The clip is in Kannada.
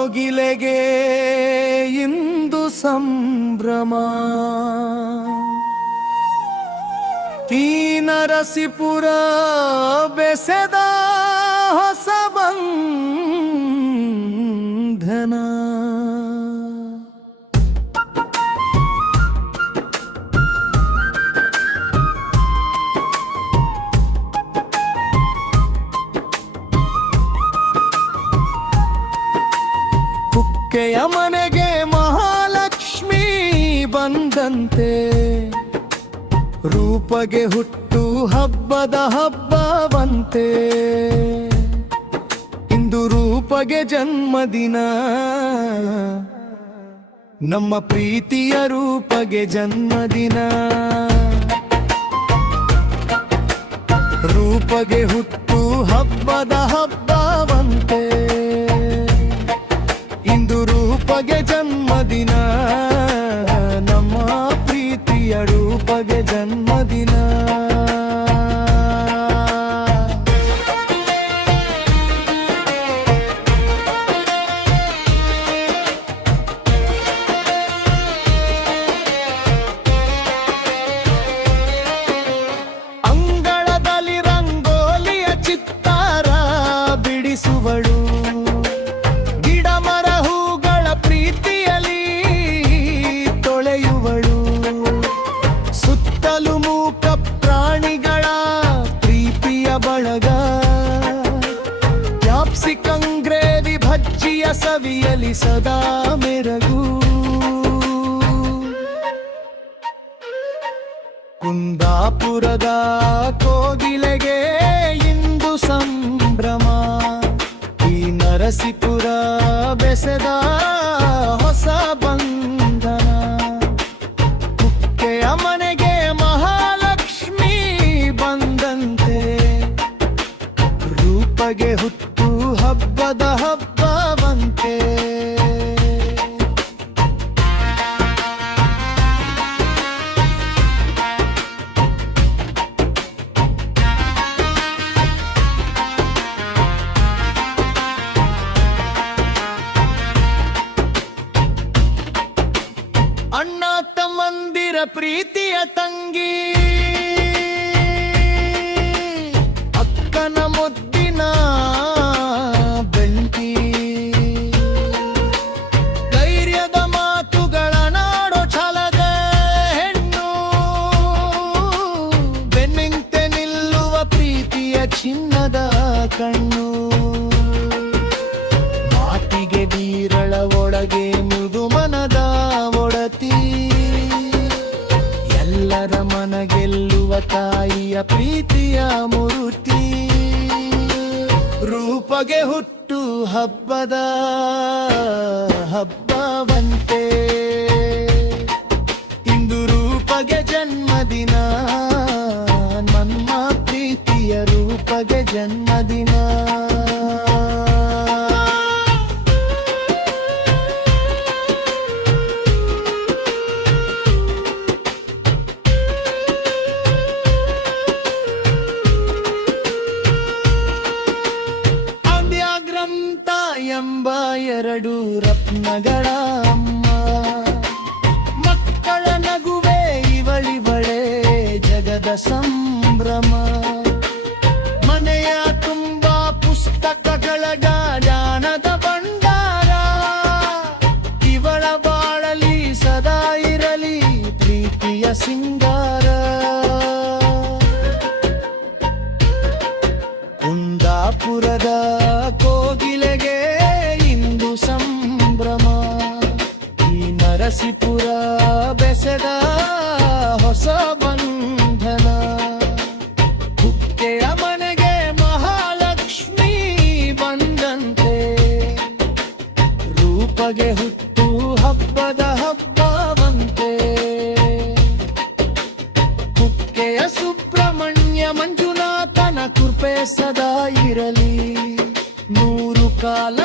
ಕೋಗಿಲೆಗೆ ಇಂದು ಸಂಭ್ರಮ. ಈ ನರಸೀಪುರ ಬೆಸೆದ ಹೊಸ ಬಂಧನ. ಕುಕ್ಕೆಯ ಮನೆಗೆ ಮಹಾಲಕ್ಷ್ಮಿ ಬಂದಂತೆ, ರೂಪಗೆ ಹುಟ್ಟು ಹಬ್ಬದ ಹಬ್ಬವಂತೆ. ಇಂದು ರೂಪಗೆ ಜನ್ಮದಿನ, ನಮ್ಮ ಪ್ರೀತಿಯ ರೂಪಗೆ ಜನ್ಮದಿನ. ರೂಪಗೆ ಹುಟ್ಟು ಹಬ್ಬದ ಹಬ್ಬವಂತೆ, ಇಂದು ರೂಪಗೆ ಜನ್ಮದಿನ, ನಮ್ಮ ಪ್ರೀತಿಯ ರೂಪಗೆ ಜನ್ಮದಿನ. ಅಂಗಳದಲ್ಲಿ ರಂಗೋಲಿಯ ಚಿತ್ತಾರ ಬಿಡಿಸುವಳು, ಸುತ್ತಲೂ ಮೂಕ ಪ್ರಾಣಿಗಳ ಪ್ರೀತಿಯ ಬಳಗ. ಕ್ಯಾಪ್ಸಿಕಂ ಗ್ರೇವಿ ಭಜ್ಜಿಯ ಸವಿಯಲಿ ಸದಾ ಮೆರಗು. ಕುಂದಾಪುರದ ಕೋಗಿಲೆಗೆ ಇಂದು ಸಂಭ್ರಮ. ಈ ನರಸೀಪುರ ಬೆಸೆದ ಹೊಸ ಬಂಧನ. ಕುಕ್ಕೆಯ ಮನೆಗೆ ಮಹಾಲಕ್ಷ್ಮಿ ಬಂದಂತೆ, ರೂಪಗೆ ಹುಟ್ಟು ಹಬ್ಬದ ಹಬ್ಬವಂತೆ. ಅಣ್ಣ ತಮ್ಮಂದಿರ ಪ್ರೀತಿಯ ತಂಗಿ, ಅಕ್ಕನ ಮುದ್ದಿನ ಬೆಂಕಿ. ಧೈರ್ಯದ ಮಾತುಗಳ ನಾಡೋ ಛಲದ ಹೆಣ್ಣು, ಬೆನ್ನಿಂತೆ ನಿಲ್ಲುವ ಪ್ರೀತಿಯ ಚಿನ್ನದ ಕಣ್ಣು. ಮಾತಿಗೆ ಬೀರಳ ಒಳಗೆ ಮೃದು ಮನದ ಒಡತಿ, ಎಲ್ಲರ ಮನ ಗೆಲ್ಲುವ ತಾಯಿಯ ಪ್ರೀತಿಯ ಮೂರ್ತಿ. ರೂಪಗೆ ಹುಟ್ಟು ಹಬ್ಬದ ಹಬ್ಬವಂತೆ, ಇಂದು ರೂಪಗೆ ಜನ್ಮದಿನ, ನಮ್ಮ ಪ್ರೀತಿಯ ರೂಪಗೆ ಜನ್ಮದಿನ. ಎಂಬ ಎರಡು ರತ್ನಗಳ ಅಮ್ಮ, ಮಕ್ಕಳ ನಗುವೆ ಇವಳಿವಳೆ ಜಗದ ಸಂಭ್ರಮ. ಮನೆಯ ತುಂಬ ಪುಸ್ತಕಗಳ ಜ್ಞಾನದ ಭಂಡಾರ, ಇವಳ ಬಾಳಲಿ ಸದಾ ಇರಲಿ ಪ್ರೀತಿಯ ಸಿಂಗಾರ. ಕುಂದಾಪುರದ ಕೋಗಿಲೆಗೆ ಇಂದು ಸಂಭ್ರಮ. ಈ ನರಸೀಪುರ ಬೆಸೆದ ಹೊಸ ಬಂಧನ. ಕುಕ್ಕೆಯ ಮನೆಗೆ ಮಹಾಲಕ್ಷ್ಮಿ ಬಂದಂತೆ, ರೂಪಗೆ ಹುಟ್ಟು ಹಬ್ಬದ ಹಬ್ಬವಂತೆ. ಕುಕ್ಕೆಯ ಸುಬ್ರಹ್ಮಣ್ಯ ಮಂಜುನಾಥನ ಕೃಪೆ ಸದಾ ಇರಲಿ, 100 ಕಾಲ